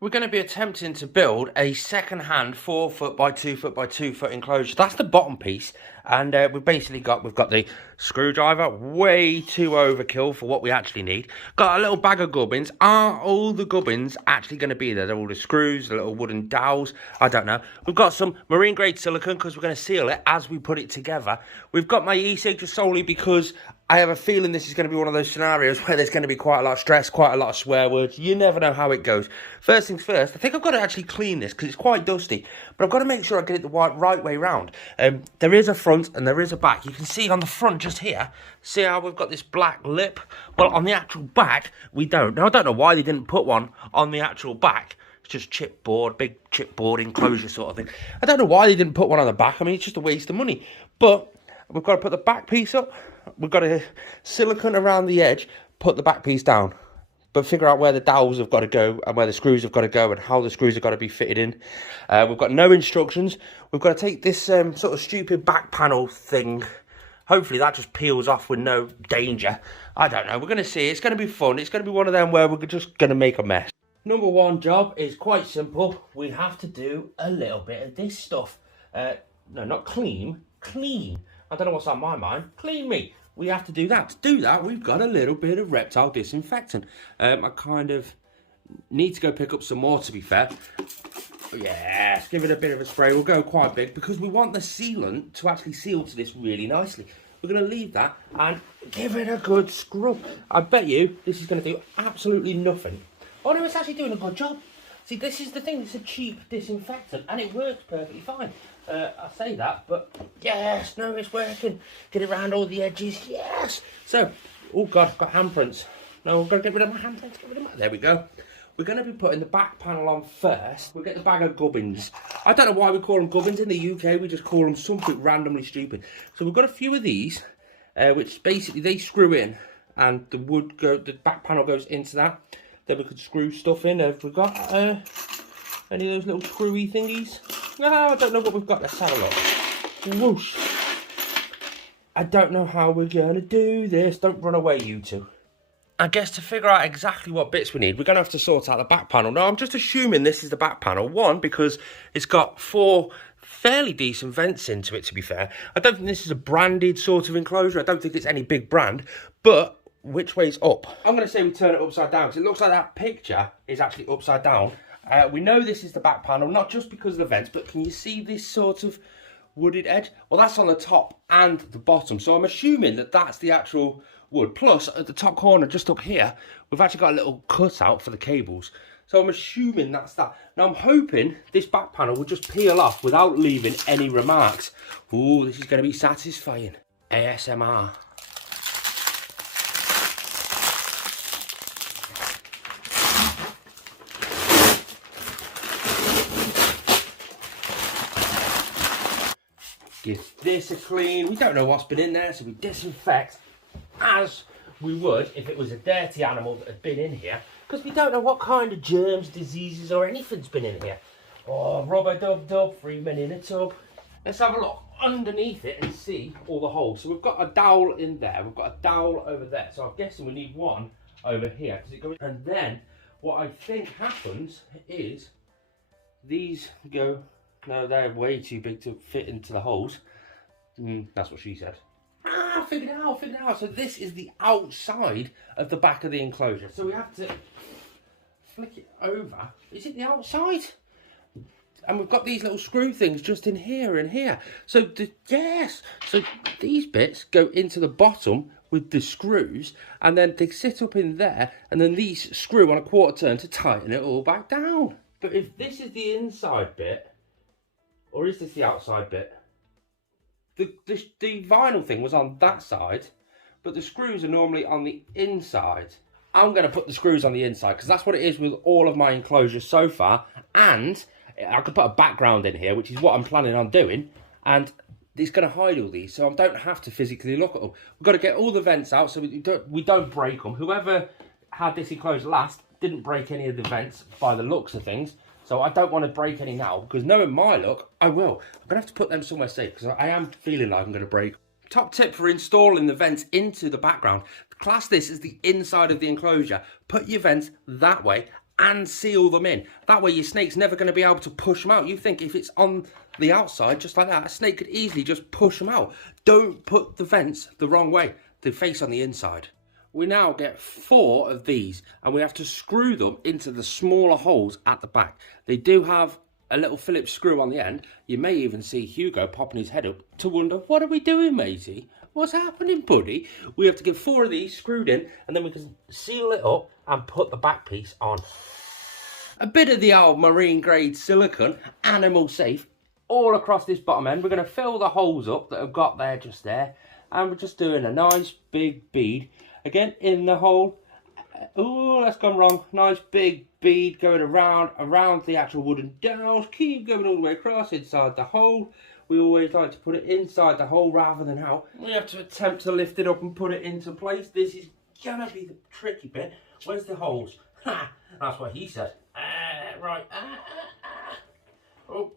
We're going to be attempting to build a second-hand 4 foot by 2 foot by 2 foot enclosure. That's the bottom piece, and we've got the screwdriver, way too overkill for what we actually need. Got a little bag of gubbins. Are all the gubbins actually going to be there? They're all the screws, the little wooden dowels. I don't know. We've got some marine grade silicone because we're going to seal it as we put it together. We've got my e-cig just solely because I have a feeling this is going to be one of those scenarios where there's going to be quite a lot of stress, quite a lot of swear words. You never know how it goes. First things first, I think I've got to actually clean this because it's quite dusty. But I've got to make sure I get it the right way round. There is a front and there is a back. You can see on the front just here, see how we've got this black lip? Well, on the actual back, we don't. Now, I don't know why they didn't put one on the actual back. It's just chipboard, big chipboard enclosure sort of thing. I don't know why they didn't put one on the back. I mean, it's just a waste of money. But we've got to put the back piece up. We've got to silicone around the edge, put the back piece down. But figure out where the dowels have got to go and where the screws have got to go and how the screws have got to be fitted in. We've got no instructions. We've got to take this sort of stupid back panel thing. Hopefully that just peels off with no danger. I don't know. We're going to see. It's going to be fun. It's going to be one of them where we're just going to make a mess. Number one job is quite simple. We have to do a little bit of this stuff. No, not clean. Clean. I don't know what's on my mind. Clean me. We have to do that. To do that, we've got a little bit of Reptile disinfectant. I kind of need to go pick up some more, to be fair. Yes, give it a bit of a spray. We'll go quite big because we want the sealant to actually seal to this really nicely. We're going to leave that and give it a good scrub. I bet you this is going to do absolutely nothing. Oh no, it's actually doing a good job. See, this is the thing. It's a cheap disinfectant and it works perfectly fine. I say that, but yes, no, it's working. Get it around all the edges, yes. So, oh God, I've got handprints. No, I've got to get rid of my handprints. Get rid of my. There we go. We're going to be putting the back panel on first. We'll get the bag of gubbins. I don't know why we call them gubbins in the UK. We just call them something randomly stupid. So we've got a few of these, which basically they screw in, and the back panel goes into that. Then we could screw stuff in. Have we got any of those little screwy thingies? No, I don't know what we've got. Let's have a look. Whoosh. I don't know how we're going to do this. Don't run away, you two. I guess to figure out exactly what bits we need, we're going to have to sort out the back panel. Now, I'm just assuming this is the back panel. One, because it's got 4 fairly decent vents into it, to be fair. I don't think this is a branded sort of enclosure. I don't think it's any big brand. But which way's up? I'm going to say we turn it upside down because it looks like that picture is actually upside down. We know this is the back panel, not just because of the vents, but can you see this sort of wooded edge? Well, that's on the top and the bottom, so I'm assuming that that's the actual wood. Plus, at the top corner, just up here, we've actually got a little cutout for the cables. So I'm assuming that's that. Now, I'm hoping this back panel will just peel off without leaving any remarks. Ooh, this is going to be satisfying. ASMR. Give this a clean. We don't know what's been in there, so we disinfect as we would if it was a dirty animal that had been in here, because we don't know what kind of germs, diseases or anything's been in here. Oh, rub-a-dub-dub, 3 men in a tub. Let's have a look underneath it and see all the holes. So we've got a dowel in there, we've got a dowel over there, so I'm guessing we need one over here. And then what I think happens is these go. No, they're way too big to fit into the holes. That's what she said. Ah, figured it out. So this is the outside of the back of the enclosure. So we have to flick it over. Is it the outside? And we've got these little screw things just in here and here. So, yes. So these bits go into the bottom with the screws. And then they sit up in there. And then these screw on a quarter turn to tighten it all back down. But if this is the inside bit, or is this the outside bit? The vinyl thing was on that side, but the screws are normally on the inside. I'm going to put the screws on the inside because that's what it is with all of my enclosures so far. And I could put a background in here, which is what I'm planning on doing. And it's going to hide all these, so I don't have to physically look at them. We've got to get all the vents out so we don't break them. Whoever had this enclosure last didn't break any of the vents by the looks of things. So I don't want to break any now, because knowing my luck, I will. I'm going to have to put them somewhere safe, because I am feeling like I'm going to break. Top tip for installing the vents into the background. Class this as the inside of the enclosure. Put your vents that way and seal them in. That way your snake's never going to be able to push them out. You think if it's on the outside, just like that, a snake could easily just push them out. Don't put the vents the wrong way. They face on the inside. We now get 4 of these, and we have to screw them into the smaller holes at the back. They do have a little Phillips screw on the end. You may even see Hugo popping his head up to wonder, what are we doing, matey? What's happening, buddy? We have to get 4 of these screwed in, and then we can seal it up and put the back piece on. A bit of the old marine grade silicone, animal safe, all across this bottom end. We're going to fill the holes up that I've got there, just there, and we're just doing a nice big bead again in the hole. Oh, that's gone wrong. Nice big bead going around the actual wooden dowels. Keep going all the way across inside the hole. We always like to put it inside the hole rather than out. We have to attempt to lift it up and put it into place. This is gonna be the tricky bit. Where's the holes? Ha! That's what he said. Right. Oh,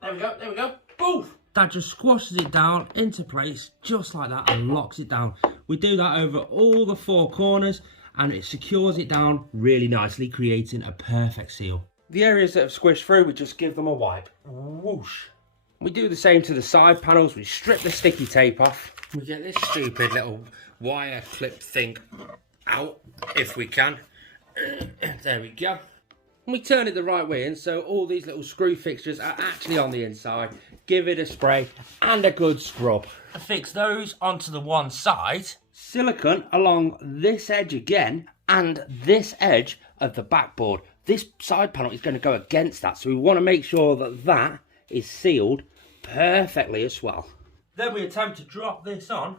there we go. There we go. Boof! That just squashes it down into place just like that and locks it down. We do that over all the 4 corners, and it secures it down really nicely, creating a perfect seal. The areas that have squished through, we just give them a wipe. Whoosh. We do the same to the side panels. We strip the sticky tape off. We get this stupid little wire clip thing out, if we can. There we go. We turn it the right way in, so all these little screw fixtures are actually on the inside. Give it a spray and a good scrub. Fix those onto the one side. Silicone along this edge again, and this edge of the backboard. This side panel is going to go against that, so we want to make sure that that is sealed perfectly as well. Then we attempt to drop this on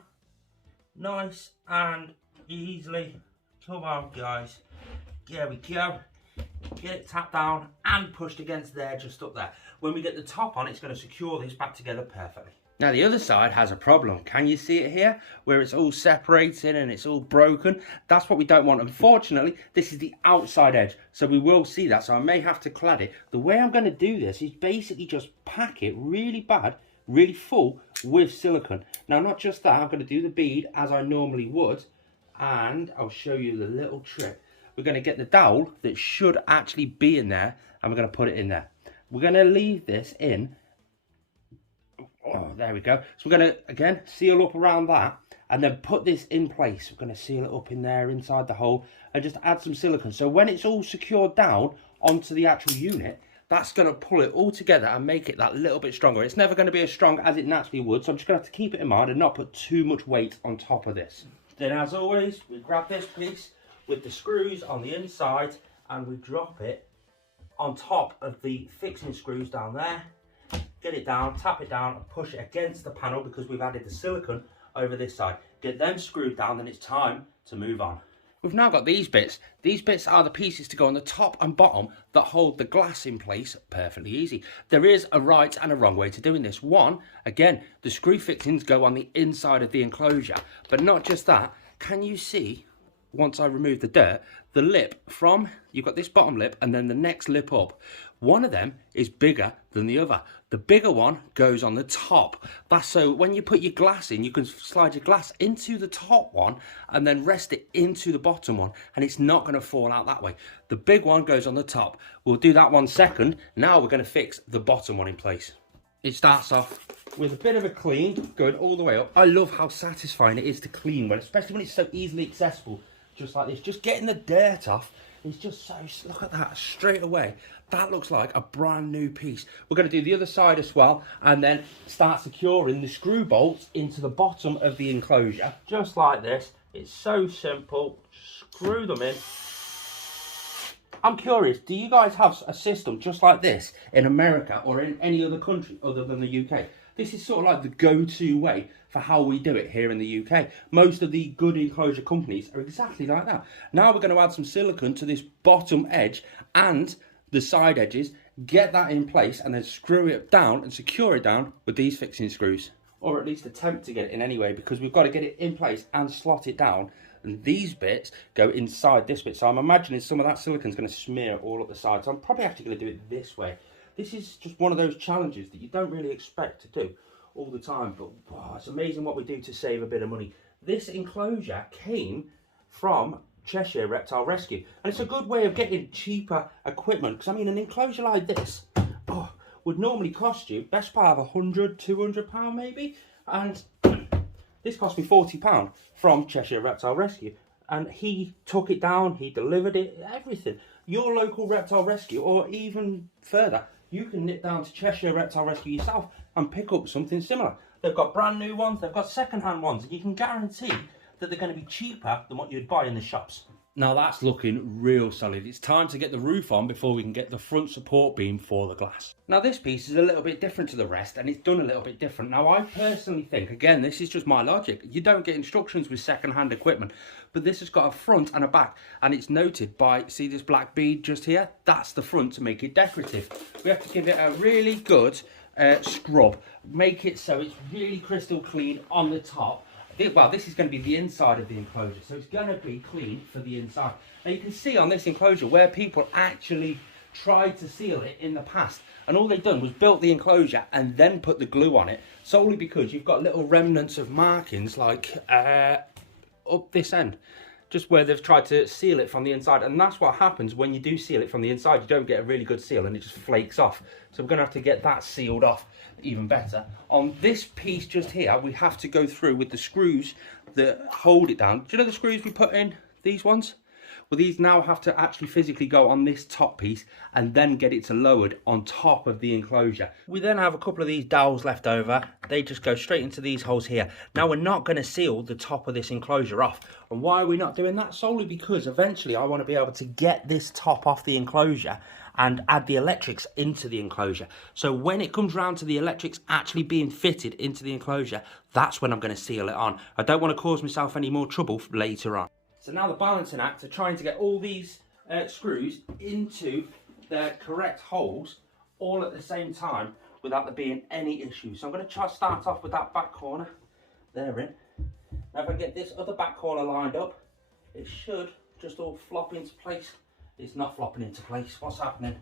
nice and easily. Come on, guys. There we go. Get it tapped down and pushed against there, just up there. When we get the top on, it's going to secure this back together perfectly. Now the other side has a problem. Can you see it here? Where it's all separated and it's all broken. That's what we don't want. Unfortunately, this is the outside edge, so we will see that. So I may have to clad it. The way I'm going to do this is basically just pack it really bad, really full with silicone. Now not just that, I'm going to do the bead as I normally would, and I'll show you the little trick. We're going to get the dowel that should actually be in there, and we're going to put it in there. We're going to leave this in. Oh, there we go. So we're going to, again, seal up around that, and then put this in place. We're going to seal it up in there, inside the hole, and just add some silicone. So when it's all secured down onto the actual unit, that's going to pull it all together and make it that little bit stronger. It's never going to be as strong as it naturally would, so I'm just going to have to keep it in mind and not put too much weight on top of this. Then, as always, we grab this piece with the screws on the inside, and we drop it on top of the fixing screws down there. Get it down, tap it down, and push it against the panel because we've added the silicone over this side. Get them screwed down, then it's time to move on. We've now got these bits. These bits are the pieces to go on the top and bottom that hold the glass in place perfectly easy. There is a right and a wrong way to doing this. One, again, the screw fixings go on the inside of the enclosure, but not just that. Can you see, once I remove the dirt, the lip from, you've got this bottom lip and then the next lip up. One of them is bigger than the other. The bigger one goes on the top. That's so when you put your glass in, you can slide your glass into the top one and then rest it into the bottom one, and it's not going to fall out that way. The big one goes on the top. We'll do that one second. Now we're going to fix the bottom one in place. It starts off with a bit of a clean going all the way up. I love how satisfying it is to clean, especially when it's so easily accessible. Just like this, just getting the dirt off is just so, look at that, straight away. That looks like a brand new piece. We're going to do the other side as well, and then start securing the screw bolts into the bottom of the enclosure. Just like this. It's so simple. Screw them in. I'm curious, do you guys have a system just like this in America or in any other country other than the UK? This is sort of like the go-to way for how we do it here in the UK. Most of the good enclosure companies are exactly like that. Now we're going to add some silicone to this bottom edge and the side edges, get that in place, and then screw it down and secure it down with these fixing screws. Or at least attempt to get it in anyway, because we've got to get it in place and slot it down. And these bits go inside this bit. So I'm imagining some of that silicone is going to smear all up the side. So I'm probably actually going to do it this way. This is just one of those challenges that you don't really expect to do all the time, but wow, it's amazing what we do to save a bit of money. This enclosure came from Cheshire Reptile Rescue. And it's a good way of getting cheaper equipment, because I mean an enclosure like this would normally cost you best part of £100, £200 maybe, and this cost me £40 from Cheshire Reptile Rescue, and he took it down, he delivered it, everything. Your local reptile rescue, or even further, you can nip down to Cheshire Reptile Rescue yourself and pick up something similar. They've got brand new ones, they've got second-hand ones, and you can guarantee that they're going to be cheaper than what you'd buy in the shops. Now that's looking real solid. It's time to get the roof on before we can get the front support beam for the glass. Now this piece is a little bit different to the rest, and it's done a little bit different. Now I personally think, again, this is just my logic, you don't get instructions with second-hand equipment, but this has got a front and a back, and it's noted by, see this black bead just here? That's the front to make it decorative. We have to give it a really good scrub, make it so it's really crystal clean on the top. Well, this is going to be the inside of the enclosure, so it's going to be clean for the inside. Now you can see on this enclosure where people actually tried to seal it in the past, and all they've done was built the enclosure and then put the glue on it, solely because you've got little remnants of markings like up this end, just where they've tried to seal it from the inside. And that's what happens when you do seal it from the inside. You don't get a really good seal and it just flakes off. So we're going to have to get that sealed off even better. On this piece just here, we have to go through with the screws that hold it down. Do you know the screws we put in? These ones? Well, these now have to actually physically go on this top piece and then get it to lowered on top of the enclosure. We then have a couple of these dowels left over. They just go straight into these holes here. Now we're not going to seal the top of this enclosure off. And why are we not doing that? Solely because eventually I want to be able to get this top off the enclosure and add the electrics into the enclosure. So when it comes round to the electrics actually being fitted into the enclosure, that's when I'm going to seal it on. I don't want to cause myself any more trouble later on. So now the balancing act of trying to get all these screws into their correct holes all at the same time without there being any issues. So I'm going to try to start off with that back corner. They're in. Now if I get this other back corner lined up, it should just all flop into place. It's not flopping into place. What's happening?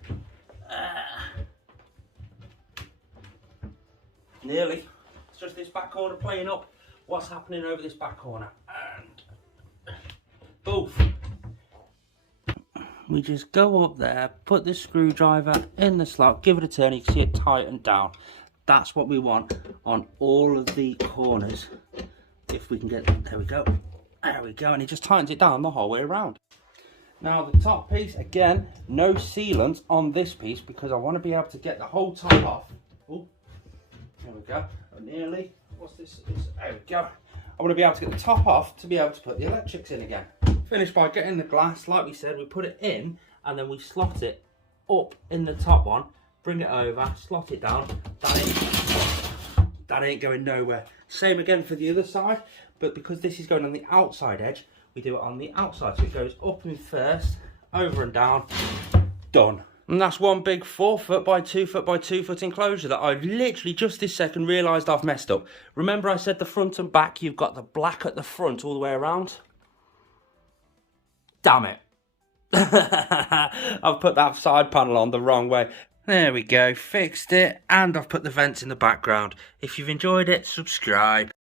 Nearly. It's just this back corner playing up. What's happening over this back corner? And both. We just go up there, put the screwdriver in the slot, give it a turn, you can see it tighten down. That's what we want on all of the corners. If we can get, there we go, and it just tightens it down the whole way around. Now the top piece, again, no sealant on this piece because I want to be able to get the whole top off. Oh, there we go, nearly, what's this, there we go. I want to be able to get the top off to be able to put the electrics in again. Finish by getting the glass, like we said, we put it in and then we slot it up in the top one, bring it over, slot it down. That ain't going nowhere. Same again for the other side, but because this is going on the outside edge, we do it on the outside. So it goes up and first, over and down, done. And that's one big 4 foot by 2 foot by 2 foot enclosure that I've literally just this second realised I've messed up. Remember I said the front and back, you've got the black at the front all the way around? Damn it. I've put that side panel on the wrong way. There we go, fixed it, and I've put the vents in the background. If you've enjoyed it, subscribe.